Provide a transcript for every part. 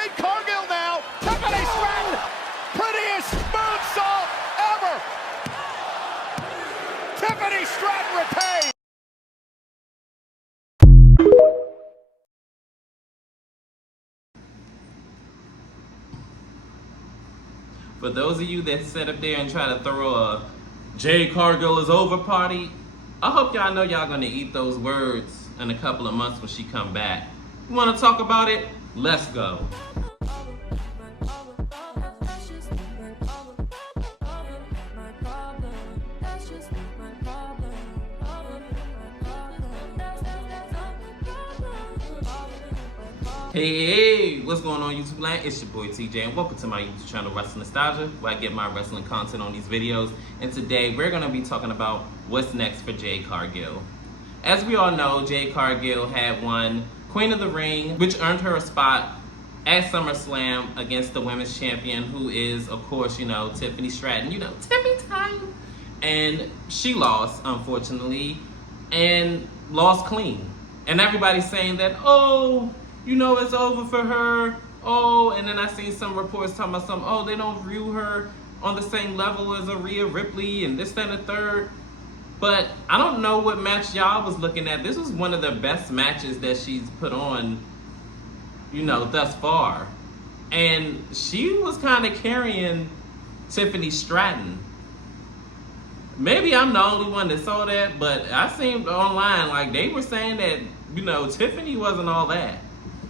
Jade Cargill now. Tiffy Stratton. Prettiest moonsault ever. Tiffy Stratton retains. For those of you that sit up there and try to throw a Jade Cargill is over party, I hope y'all know y'all gonna eat those words in a couple of months when she come back. You wanna talk about it? Let's go. Hey, what's going on YouTube land? It's your boy TJ and welcome to my YouTube channel Wrestling Nostalgia, where I get my wrestling content on these videos. And today we're going to be talking about what's next for Jade Cargill. As we all know, Jade Cargill had won Queen of the Ring, which earned her a spot at SummerSlam against the women's champion, who is, of course, Tiffany Stratton. Tiffy time. And she lost, unfortunately, and lost clean. And everybody's saying that, it's over for her. And then I seen some reports talking about they don't view her on the same level as Rhea Ripley and this, that, and the third. But I don't know what match y'all was looking at. This was one of the best matches that she's put on, thus far. And she was kind of carrying Tiffany Stratton. Maybe I'm the only one that saw that, but I seen online, like, they were saying that, Tiffany wasn't all that.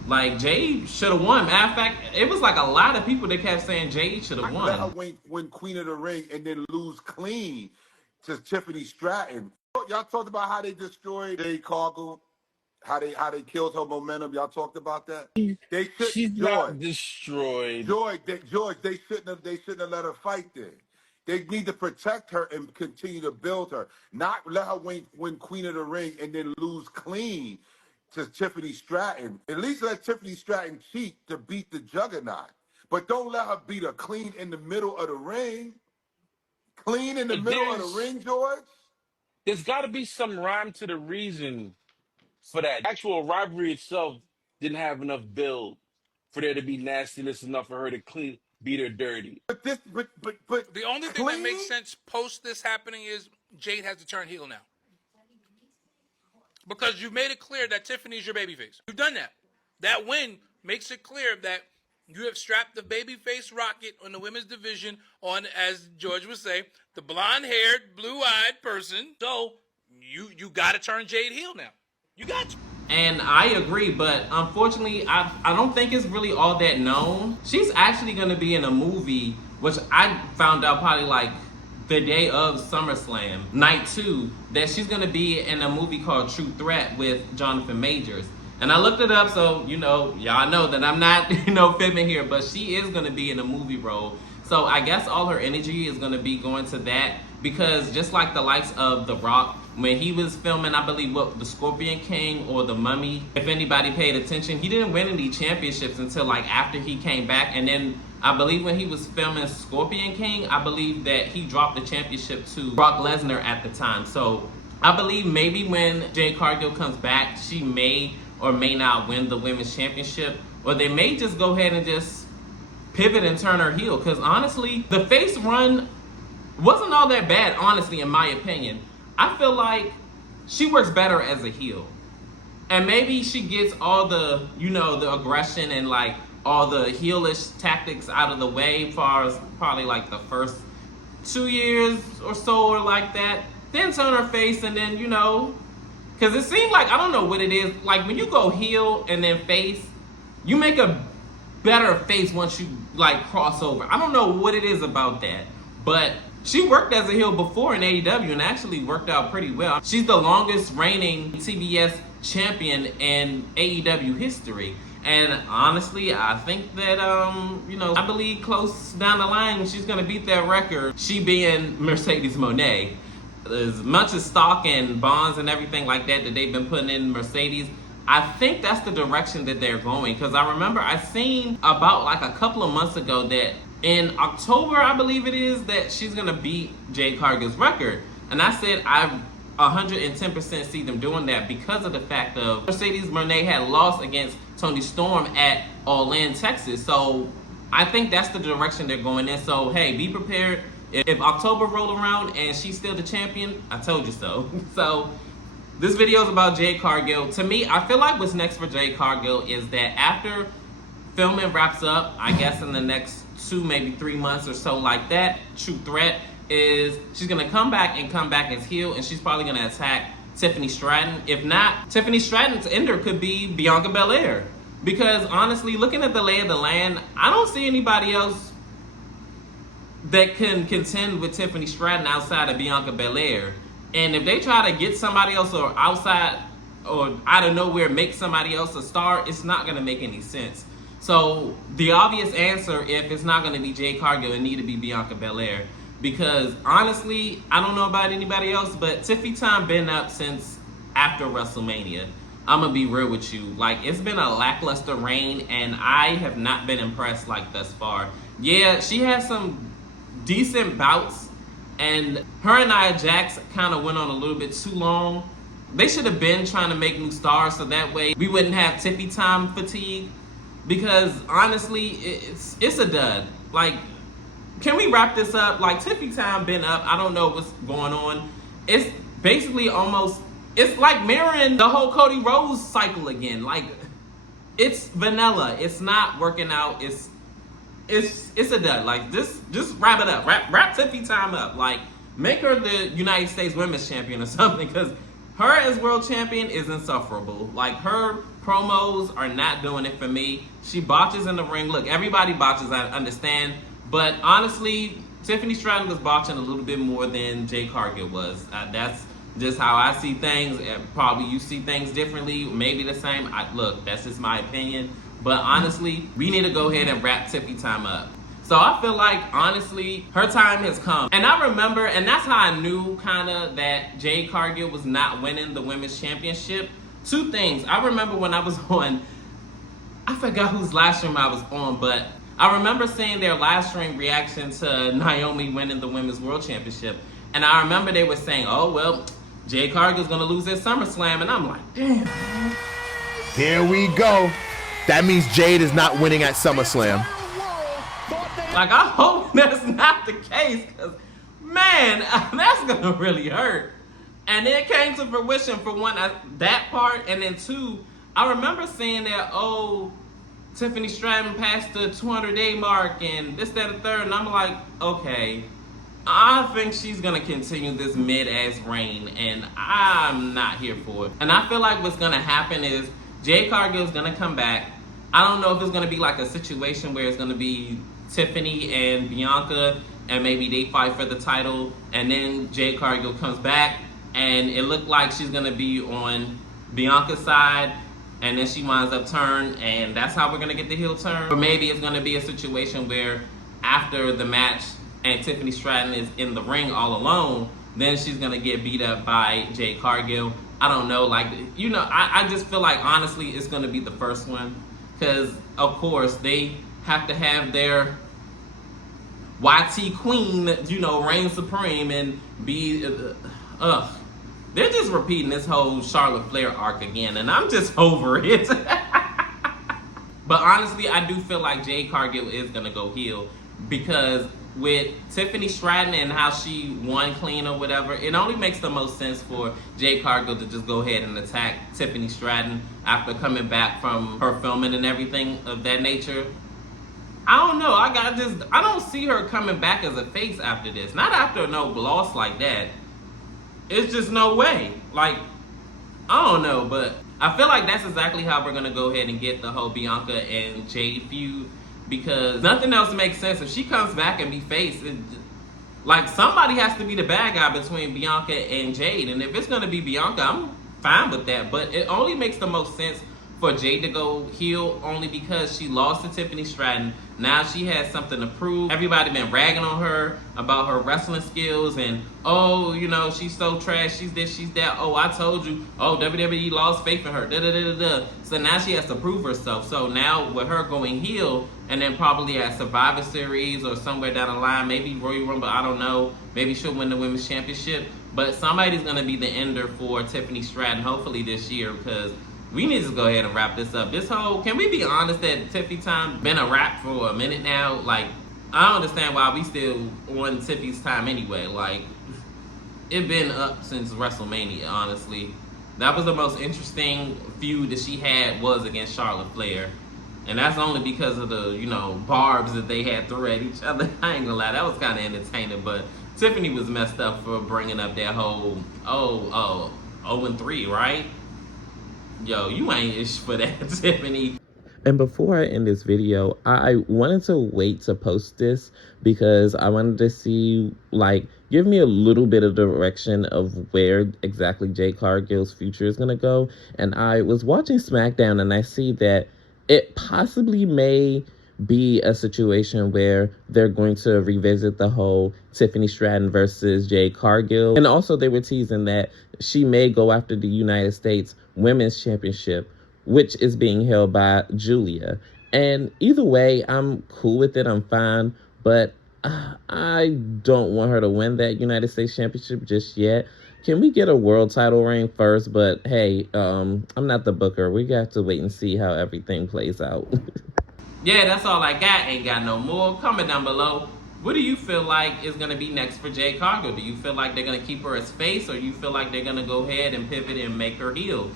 Like, Jade should have won. Matter of fact, it was like a lot of people that kept saying Jade should have won. Let her win Queen of the Ring and then lose clean to Tiffany Stratton. Y'all talked about how they destroyed Jade Cargill, how they killed her momentum. Y'all talked about that. She's not destroyed. George, they shouldn't have let her fight there. They need to protect her and continue to build her, not let her win Queen of the Ring and then lose clean to Tiffany Stratton. At least let Tiffany Stratton cheat to beat the Juggernaut. But don't let her beat her clean in the middle of the ring. Clean in the middle of the ring, George? There's got to be some rhyme to the reason for that. The actual rivalry itself didn't have enough build for there to be nastiness enough for her to beat her dirty. But the only thing that makes sense post this happening is Jade has to turn heel now. Because you've made it clear that Tiffany's your babyface. You've done that. That win makes it clear that you have strapped the babyface rocket on the women's division on, as George would say, the blonde-haired, blue-eyed person. So you got to turn Jade heel now. You got to. And I agree, but unfortunately, I don't think it's really all that known. She's actually going to be in a movie, which I found out probably like the day of SummerSlam, night 2, that she's going to be in a movie called True Threat with Jonathan Majors. And I looked it up, so, y'all know that I'm not, fibbing here, but she is going to be in a movie role. So I guess all her energy is going to be going to that, because just like the likes of The Rock, when he was filming, I believe, The Scorpion King or The Mummy, if anybody paid attention, he didn't win any championships until like after he came back. And then I believe when he was filming Scorpion King, I believe that he dropped the championship to Brock Lesnar at the time. So I believe maybe when Jade Cargill comes back, she may or may not win the women's championship, or they may just go ahead and just pivot and turn her heel. Because honestly, the face run wasn't all that bad, honestly, in my opinion. I feel like she works better as a heel. And maybe she gets all the, the aggression and like all the heelish tactics out of the way as far as probably like the first 2 years or so or like that. Then turn her face and then, because it seemed like, I don't know what it is, like when you go heel and then face, you make a better face once you like cross over. I don't know what it is about that, but she worked as a heel before in AEW and actually worked out pretty well. She's the longest reigning TBS champion in AEW history. And honestly, I think that, I believe close down the line, she's going to beat that record. She being Mercedes Moné. As much as stock and bonds and everything like that they've been putting in Mercedes, I think that's the direction that they're going. Because I remember I seen about like a couple of months ago that in October, I believe it is, that she's going to beat Jade Cargill's record. And I said I 110% see them doing that because of the fact of Mercedes Moné had lost against Toni Storm at All In, Texas. So I think that's the direction they're going in. So hey, be prepared. If October roll around and she's still the champion, I told you so. So this video is about Jade Cargill. To me, I feel like what's next for Jade Cargill is that after filming wraps up, I guess in the next 2, maybe 3 months or so like that, True Threat is she's gonna come back as heel, and she's probably gonna attack Tiffany Stratton. If not, Tiffany Stratton's ender could be Bianca Belair. Because honestly, looking at the lay of the land, I don't see anybody else that can contend with Tiffany Stratton outside of Bianca Belair. And if they try to get somebody else or outside or out of nowhere make somebody else a star, it's not going to make any sense. So the obvious answer, if it's not going to be Jade Cargill, it need to be Bianca Belair. Because honestly, I don't know about anybody else, but Tiffy time been up since after WrestleMania. I'm gonna be real with you. Like, it's been a lackluster reign, and I have not been impressed like thus far. Yeah, she has some decent bouts, and her and Nia Jax kind of went on a little bit too long. They should have been trying to make new stars so that way we wouldn't have Tiffy time fatigue. Because honestly, it's a dud. Like, can we wrap this up? Like, Tiffy time been up. I don't know what's going on. It's basically almost, it's like mirroring the whole Cody Rhodes cycle again. Like, it's vanilla. It's not working out. It's a dud. Like, just wrap it up. Wrap Tiffy time up. Like, make her the United States Women's Champion or something, because her as world champion is insufferable. Like, her promos are not doing it for me. She botches in the ring. Look, everybody botches, I understand. But honestly, Tiffany Stratton was botching a little bit more than Jade Cargill was. That's just how I see things. Probably you see things differently, maybe the same. Look, that's just my opinion. But honestly, we need to go ahead and wrap Tiffy time up. So I feel like, honestly, her time has come. And I remember, and that's how I knew kind of that Jade Cargill was not winning the Women's Championship. 2 things. I remember when I was on, I forgot whose live stream I was on, but I remember seeing their live stream reaction to Naomi winning the Women's World Championship. And I remember they were saying, oh, well, Jade Cargill's going to lose at SummerSlam. And I'm like, damn. Here we go. That means Jade is not winning at SummerSlam. Like, I hope that's not the case, because, man, that's going to really hurt. And it came to fruition for one, that part, and then 2, I remember saying that, oh, Tiffany Stratton passed the 200-day mark and this, that, and third, and I'm like, okay, I think she's gonna continue this mid-ass reign, and I'm not here for it. And I feel like what's gonna happen is Jade Cargill's gonna come back. I don't know if it's gonna be like a situation where it's gonna be Tiffany and Bianca, and maybe they fight for the title, and then Jade Cargill comes back, and it looked like she's gonna be on Bianca's side, and then she winds up turn, and that's how we're gonna get the heel turn. Or maybe it's gonna be a situation where after the match and Tiffany Stratton is in the ring all alone, then she's gonna get beat up by Jade Cargill. I don't know, like, you know, I just feel like, honestly, it's gonna be the first one, because of course they have to have their YT queen, you know, reign supreme and be, they're just repeating this whole Charlotte Flair arc again, and I'm just over it. But honestly, I do feel like Jade Cargill is gonna go heel, because with Tiffany Stratton and how she won clean or whatever, it only makes the most sense for Jade Cargill to just go ahead and attack Tiffany Stratton after coming back from her filming and everything of that nature. I don't know. I don't see her coming back as a face after this. Not after no loss like that. It's just no way. Like, I don't know, but I feel like that's exactly how we're gonna go ahead and get the whole Bianca and Jade feud, because nothing else makes sense. If she comes back and be face, like, somebody has to be the bad guy between Bianca and Jade, and if it's gonna be Bianca, I'm fine with that. But it only makes the most sense for Jade to go heel, only because she lost to Tiffany Stratton. Now she has something to prove. Everybody been ragging on her about her wrestling skills, and oh, you know, she's so trash, she's this, she's that. Oh, I told you. Oh, WWE lost faith in her. Da da da da da. So now she has to prove herself. So now with her going heel, and then probably at Survivor Series or somewhere down the line, maybe Royal Rumble, I don't know. Maybe she'll win the Women's Championship. But somebody's gonna be the ender for Tiffany Stratton, hopefully this year, because we need to go ahead and wrap this up. This whole, can we be honest that Tiffy time been a wrap for a minute now? Like, I don't understand why we still on Tiffy's time anyway. Like, it been up since WrestleMania, honestly. That was the most interesting feud that she had was against Charlotte Flair. And that's only because of the, you know, barbs that they had thrown at each other. I ain't gonna lie, that was kind of entertaining. But Tiffany was messed up for bringing up that whole, 0-3, right? Yo, you ain't ish for that, Tiffany. And before I end this video, I wanted to wait to post this because I wanted to see, like, give me a little bit of direction of where exactly Jade Cargill's future is going to go. And I was watching SmackDown and I see that it possibly may be a situation where they're going to revisit the whole Tiffany Stratton versus Jade Cargill. And also they were teasing that she may go after the United States Women's Championship, which is being held by Julia. And either way, I'm cool with it. I'm fine. But I don't want her to win that United States Championship just yet. Can we get a world title reign first? But hey, I'm not the booker. We got to wait and see how everything plays out. Yeah, that's all I got. Ain't got no more. Comment down below. What do you feel like is going to be next for Jade Cargill? Do you feel like they're going to keep her as face, or you feel like they're going to go ahead and pivot and make her heel?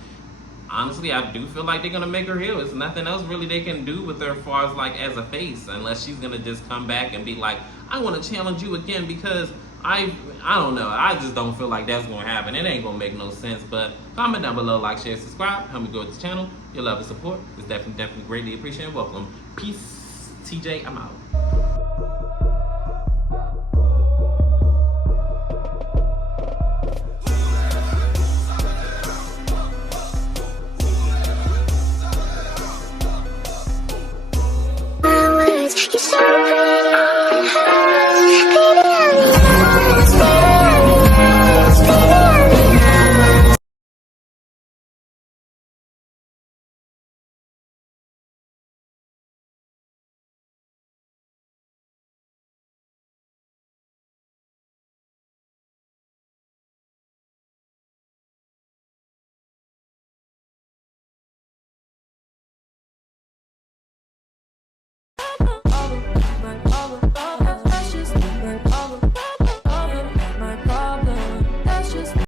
Honestly, I do feel like they're going to make her heel. There's nothing else really they can do with her as far as like as a face, unless she's going to just come back and be like, I want to challenge you again because I don't know. I just don't feel like that's going to happen. It ain't going to make no sense. But comment down below, like, share, subscribe. Help me grow this channel. Your love and support is definitely greatly appreciated. Welcome. Peace. TJ, I'm out. You're so pretty.